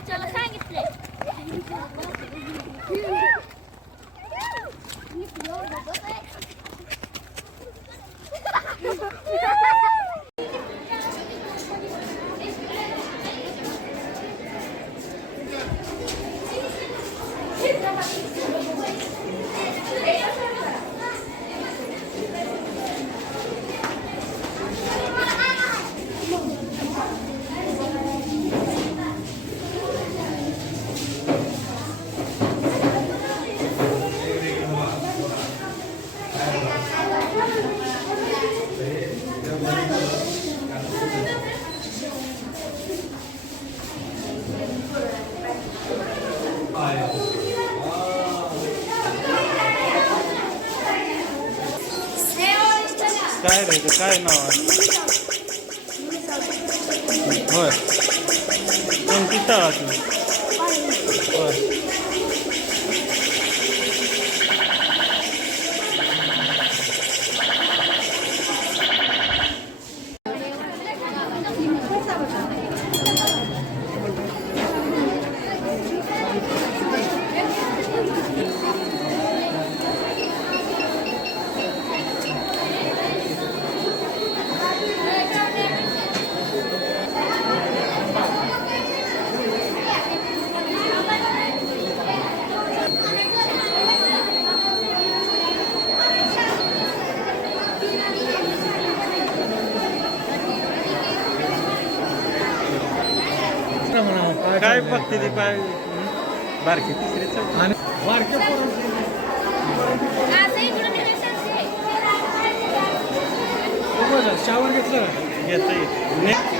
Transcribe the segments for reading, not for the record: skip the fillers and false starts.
वाचायला सांगितले. काय रे काय नाव आहे होय कोणती तळाची होय काय बघते ती काय बारकी तिसरी शावर घेतलं घेत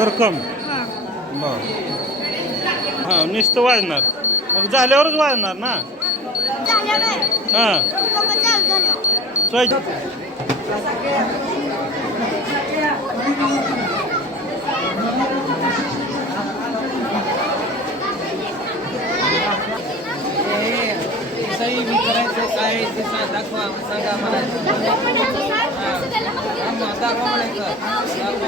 तर कम हां नुसतं वाजणार मग झाल्यावरच वाजणार ना हां सही करायचं काय ते दाखवा सांगा मला दाखवा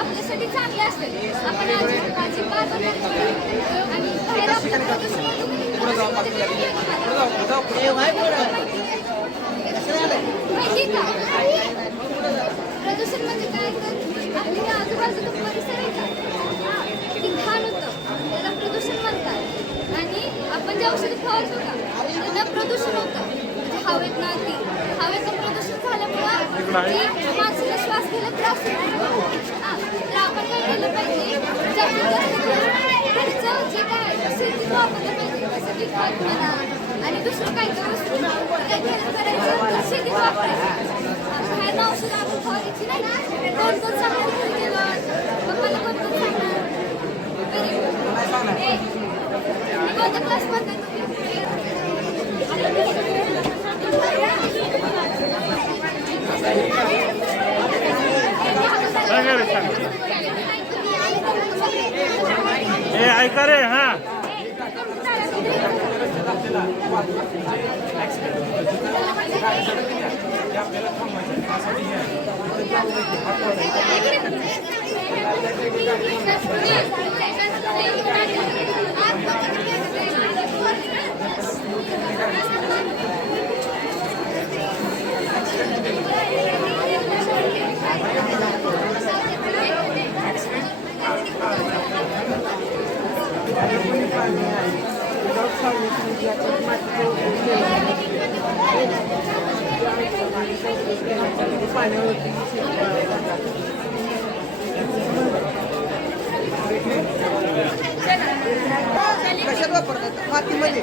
आपल्यासाठी चांगली असते आपण प्रदूषण म्हणजे काय आपल्या आजूबाजूचा परिसर आहे का घाण होतं त्याला प्रदूषण म्हणतात आणि आपण जे औषध फवारतो का त्याला प्रदूषण होतं म्हणजे हवेत ना ती हवेचं प्रदूषण झाल्यामुळं माणसाला श्वास घ्यायला त्रास होतो तर आपण काय केलं पाहिजे जे काय शेतीत वापरलं पाहिजे जसं की खत म्हणा आणि दुसरं काही वस्तू काय करायचं शेतीत वापरायचं बाहेर औषध आपण फवारायची नाही कोण सांगणार पप्पाला कोण सांगणार कोणत्या क्लासमध्ये ऐका रे हा आपल्याला थांबायचं त्यासाठी हे आहे. इथं जाऊ नये, हात वाढवायचे. कशात वापरतात मातीमध्ये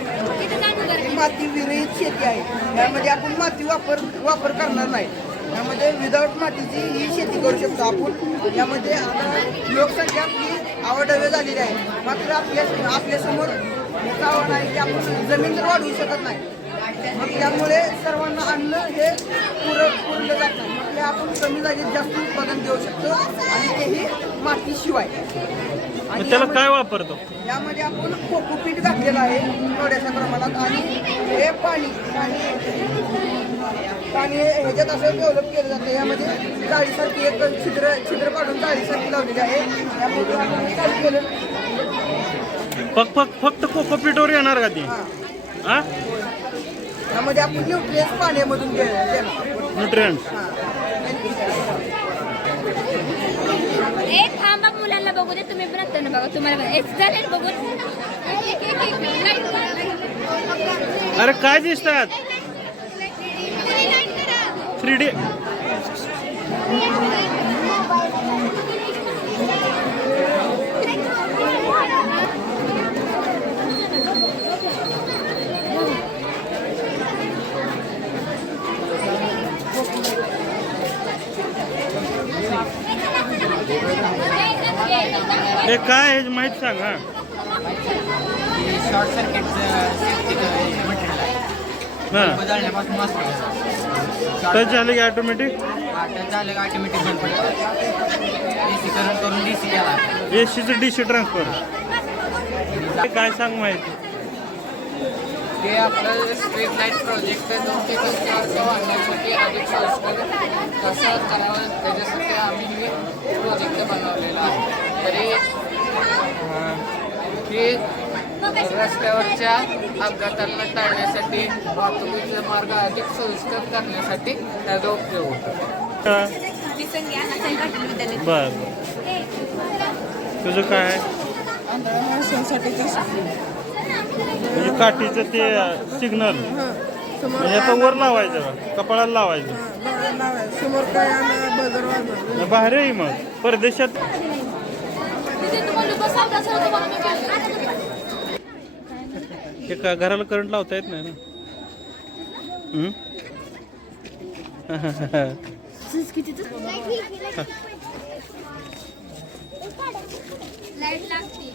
माती विरहित शेती आहे यामध्ये आपण माती वापर करणार नाही यामध्ये विदाऊट मातीची ही शेती करू शकतो आपण यामध्ये आता लोकसंख्या आपली आवडवे झालेली आहे मात्र आपल्यासमोर एक आव्हान आहे की आपण जमीन तर वाढवू शकत नाही मग त्यामुळे सर्वांना अन्न हे पुरलं जात नाही मग हे आपण कमी जागेत जास्त उत्पादन घेऊ शकतो आणि तेही मातीशिवाय मग त्याला काय वापरतो? यामध्ये आपण कोकोपीट घातलेलं आहे थोड्याशा प्रमाणात आणि हे पाणी ह्याच्यात असं डेव्हलप केलं जातं यामध्ये जाळीसारखी एक छिद्र काढून जाळीसारखी लावलेली आहे यामध्ये आपण हे चालू केलं फक्त कोकोपीटवर येणार का ती? हा यामध्ये आपण न्यूट्रियन्स पाण्यामधून देणार न्यूट्रिएंट्स. ए थांबा मुलांना बघू दे तुम्ही पण आता बघा तुम्हाला एक चालेल बघून अरे काय दिसतात? 3D. हे काय आहे माहित सांग. हा शॉर्ट सर्किटचं सेफ्टी मटेरियल आहे. हा बदलण्यापासून मस्त टच झालं की ऑटोमॅटिक टच झालं का ऑटोमॅटिक बंद पडतं. DC करून DC केला. एसीचं DC ट्रान्सफर. काय सांग माहिती? हे आपलं स्ट्रीट लाईट प्रोजेक्ट 2 ते 5 वर्ष वाढण्यासाठी अधिक सोयीस्कर कसं करावं त्याच्यासाठी आम्ही हे प्रोजेक्ट बनवलेला आहे. तरी हे रस्त्यावरच्या अपघातांना टाळण्यासाठी वाहतुकीचे मार्ग अधिक सोयीस्कर करण्यासाठी त्याचा उपयोग होतो. बर तुझं काय आहे? म्हणजे काठीचं ते सिग्नल म्हणजे आता वर लावायचं का कपाळाला लावायचं? समोर काय बाहेर आहे मग परदेशात. हे का घराला करंट लावता येत नाही ना? लाईट लागते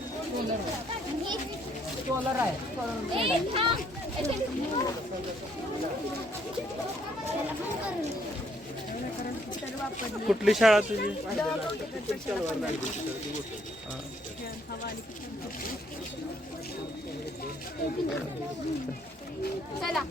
सोलर आहे कुठली शाळा तुझी? चला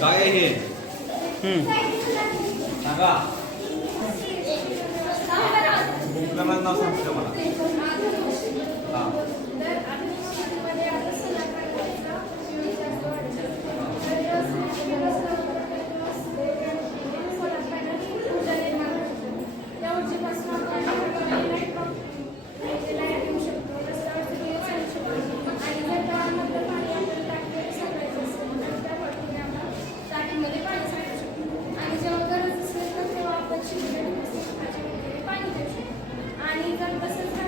काय आहे हे? सांगा. कुठलं नाव सांगतो मला? आणि जर तसंच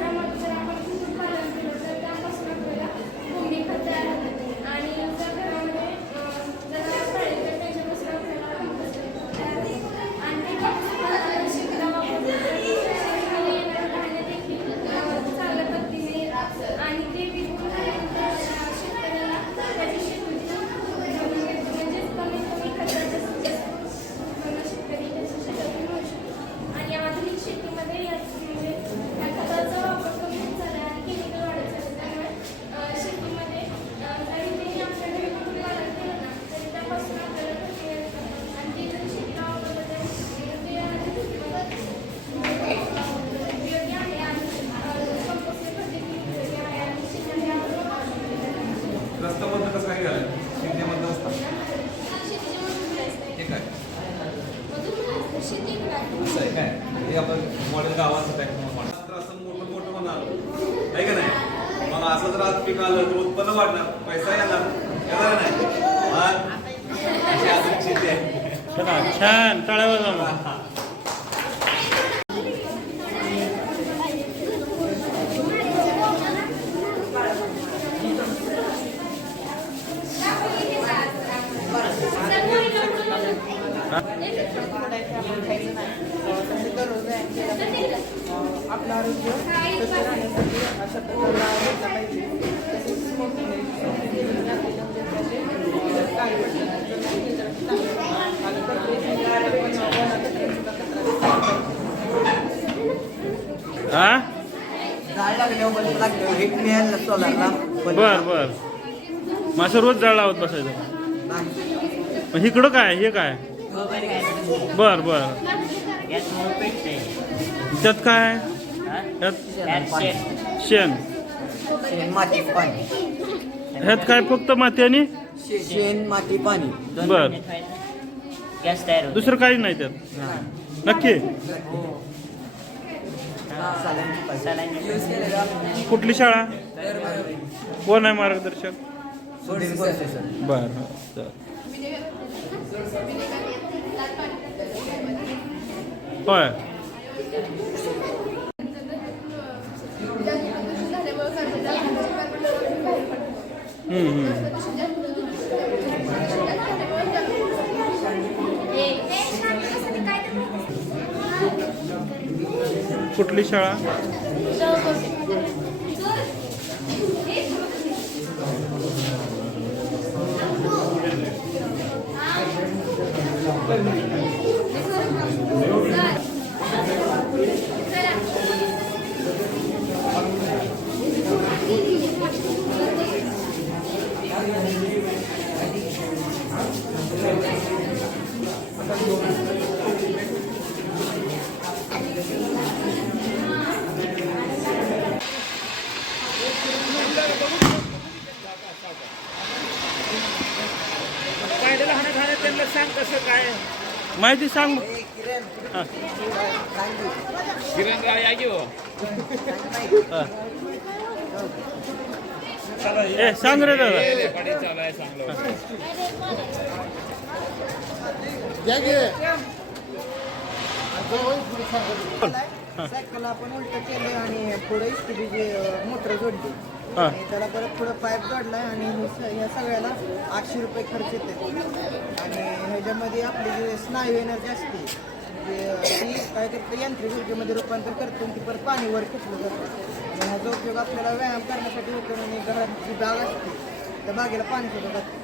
गावाचं काय असं मोठं मोठं होणार आहे का नाही. मग असं जर आज पीक आलं तर उत्पन्न वाढणार, पैसा येणार नाही. अशी आधुनिक शेती आहे. चला छान तळावर जाऊ. आपलं आरोग्य कसं राहण्यासाठी अशा प्रकारे घेतला पाहिजे. तसेच smoking हा झाड लागल्यावर लागलं हे मिळालं सोलारला. बर बर. मग असं रोज जाळ लावत बसायचं. मग इकडं काय हे काय. बर बर. त्यात काय त्यात शेण. माती पाणी. ह्यात काय फक्त माती आणि शेण माती पाणी. बर. गॅस तयार होतो. दुसरं काही नाही त्यात नक्की. कुठली शाळा कोण आहे मार्गदर्शक. बर होय. कुठली शाळा. माहिती सांग. हा. ए सांग रे दादा. सायकल आपण उलट केले आणि पुढे इस्त्री जे मोटर जोडली आणि त्याला परत पुढे पाईप जोडलाय आणि ह्या सगळ्याला 800 रुपये खर्च येते. आणि ह्याच्यामध्ये आपली जे स्नायू एनर्जी असते ती काय करते यांत्रिक ऊर्जेमध्ये रूपांतर करते आणि ती परत पाणीवर खेचलं जातं. आणि ह्याचा उपयोग आपल्याला व्यायाम करण्यासाठी होतो आणि घरात जी बाग असते त्या बागेला पाणी सुद्धा जातं.